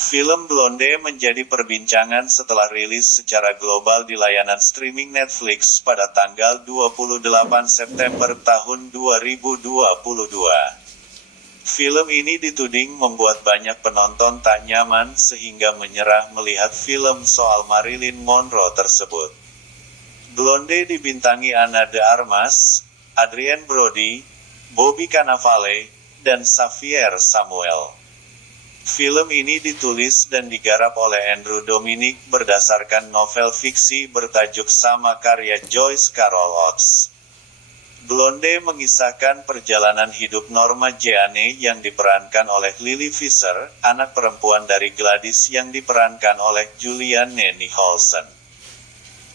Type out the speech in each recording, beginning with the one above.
Film Blonde menjadi perbincangan setelah rilis secara global di layanan streaming Netflix pada tanggal 28 September tahun 2022. Film ini dituding membuat banyak penonton tak nyaman sehingga menyerah melihat film soal Marilyn Monroe tersebut. Blonde dibintangi Ana de Armas, Adrien Brody, Bobby Cannavale, dan Xavier Samuel. Film ini ditulis dan digarap oleh Andrew Dominik berdasarkan novel fiksi bertajuk sama karya Joyce Carol Oates. Blonde mengisahkan perjalanan hidup Norma Jeane yang diperankan oleh Lily Fisher, anak perempuan dari Gladys yang diperankan oleh Julianne Nicholson.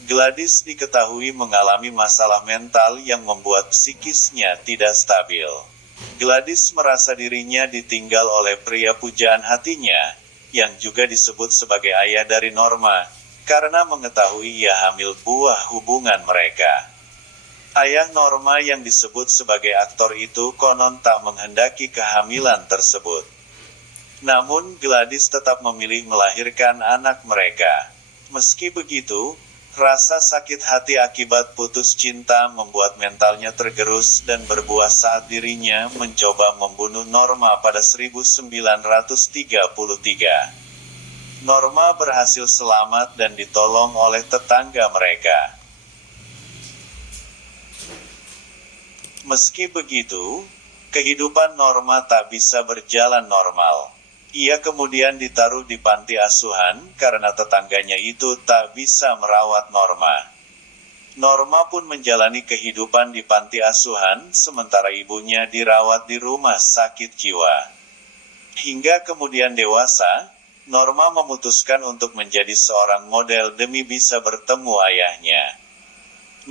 Gladys diketahui mengalami masalah mental yang membuat psikisnya tidak stabil. Gladys merasa dirinya ditinggal oleh pria pujaan hatinya, yang juga disebut sebagai ayah dari Norma, karena mengetahui ia hamil buah hubungan mereka. Ayah Norma yang disebut sebagai aktor itu konon tak menghendaki kehamilan tersebut. Namun Gladys tetap memilih melahirkan anak mereka. Meski begitu, rasa sakit hati akibat putus cinta membuat mentalnya tergerus dan berbuah saat dirinya mencoba membunuh Norma pada 1933. Norma berhasil selamat dan ditolong oleh tetangga mereka. Meski begitu, kehidupan Norma tak bisa berjalan normal. Ia kemudian ditaruh di panti asuhan karena tetangganya itu tak bisa merawat Norma. Norma pun menjalani kehidupan di panti asuhan sementara ibunya dirawat di rumah sakit jiwa. Hingga kemudian dewasa, Norma memutuskan untuk menjadi seorang model demi bisa bertemu ayahnya.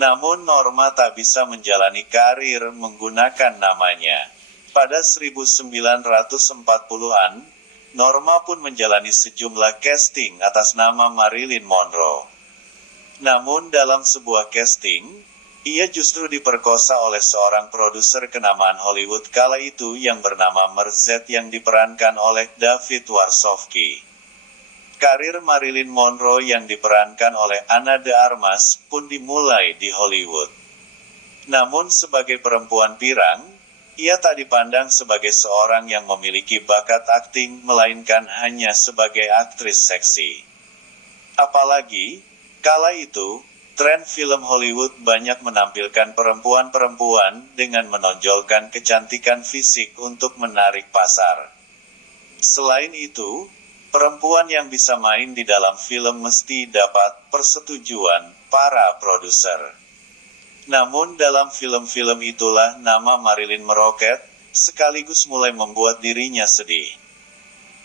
Namun Norma tak bisa menjalani karir menggunakan namanya. Pada 1940-an, Norma pun menjalani sejumlah casting atas nama Marilyn Monroe. Namun dalam sebuah casting, ia justru diperkosa oleh seorang produser kenamaan Hollywood kala itu yang bernama Merzette yang diperankan oleh David Warshawski. Karir Marilyn Monroe yang diperankan oleh Ana de Armas pun dimulai di Hollywood. Namun sebagai perempuan pirang, ia tak dipandang sebagai seorang yang memiliki bakat akting, melainkan hanya sebagai aktris seksi. Apalagi, kala itu, tren film Hollywood banyak menampilkan perempuan-perempuan dengan menonjolkan kecantikan fisik untuk menarik pasar. Selain itu, perempuan yang bisa main di dalam film mesti dapat persetujuan para produser. Namun dalam film-film itulah nama Marilyn meroket, sekaligus mulai membuat dirinya sedih.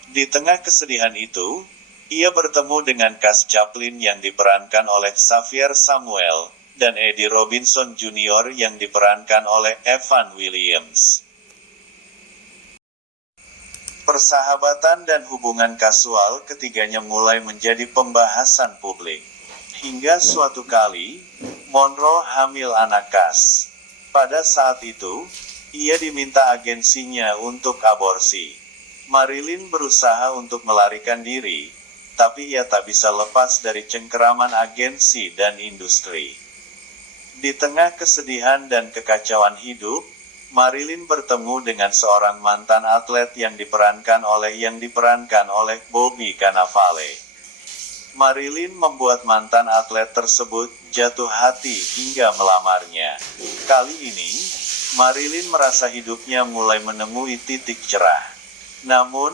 Di tengah kesedihan itu, ia bertemu dengan Cass Chaplin yang diperankan oleh Xavier Samuel, dan Eddie Robinson Jr. yang diperankan oleh Evan Williams. Persahabatan dan hubungan kasual ketiganya mulai menjadi pembahasan publik. Hingga suatu kali, Monroe hamil anak Cass. Pada saat itu, ia diminta agensinya untuk aborsi. Marilyn berusaha untuk melarikan diri, tapi ia tak bisa lepas dari cengkeraman agensi dan industri. Di tengah kesedihan dan kekacauan hidup, Marilyn bertemu dengan seorang mantan atlet yang diperankan oleh Bobby Cannavale. Marilyn membuat mantan atlet tersebut jatuh hati hingga melamarnya. Kali ini, Marilyn merasa hidupnya mulai menemui titik cerah. Namun,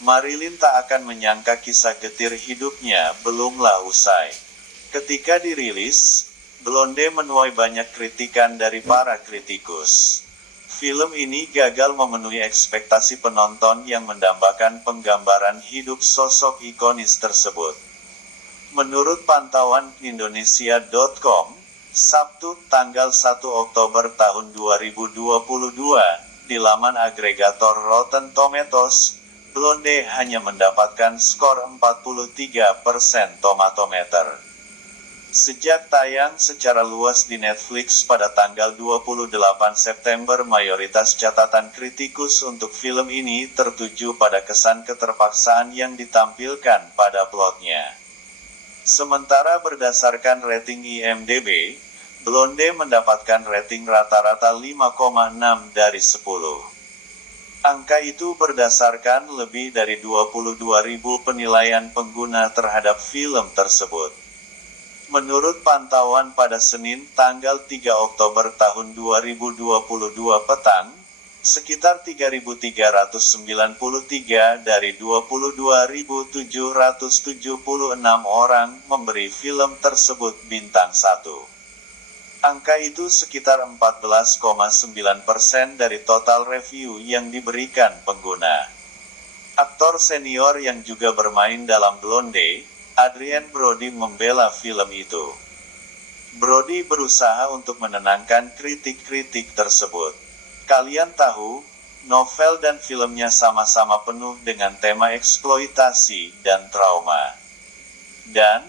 Marilyn tak akan menyangka kisah getir hidupnya belumlah usai. Ketika dirilis, Blonde menuai banyak kritikan dari para kritikus. Film ini gagal memenuhi ekspektasi penonton yang mendambakan penggambaran hidup sosok ikonis tersebut. Menurut pantauan Indonesia.com, Sabtu tanggal 1 Oktober tahun 2022, di laman agregator Rotten Tomatoes, Blonde hanya mendapatkan skor 43% Tomatometer. Sejak tayang secara luas di Netflix pada tanggal 28 September, mayoritas catatan kritikus untuk film ini tertuju pada kesan keterpaksaan yang ditampilkan pada plotnya. Sementara berdasarkan rating IMDb, Blonde mendapatkan rating rata-rata 5,6 dari 10. Angka itu berdasarkan lebih dari 22.000 penilaian pengguna terhadap film tersebut. Menurut pantauan pada Senin tanggal 3 Oktober tahun 2022 petang, sekitar 3.393 dari 22.776 orang memberi film tersebut bintang 1. Angka itu sekitar 14,9% dari total review yang diberikan pengguna. Aktor senior yang juga bermain dalam Blonde, Adrien Brody, membela film itu. Brody berusaha untuk menenangkan kritik-kritik tersebut. Kalian tahu, novel dan filmnya sama-sama penuh dengan tema eksploitasi dan trauma. Dan,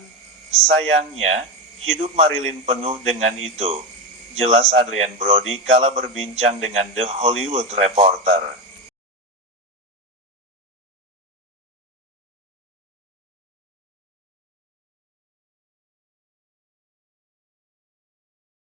sayangnya, hidup Marilyn penuh dengan itu. Jelas Adrien Brody kala berbincang dengan The Hollywood Reporter.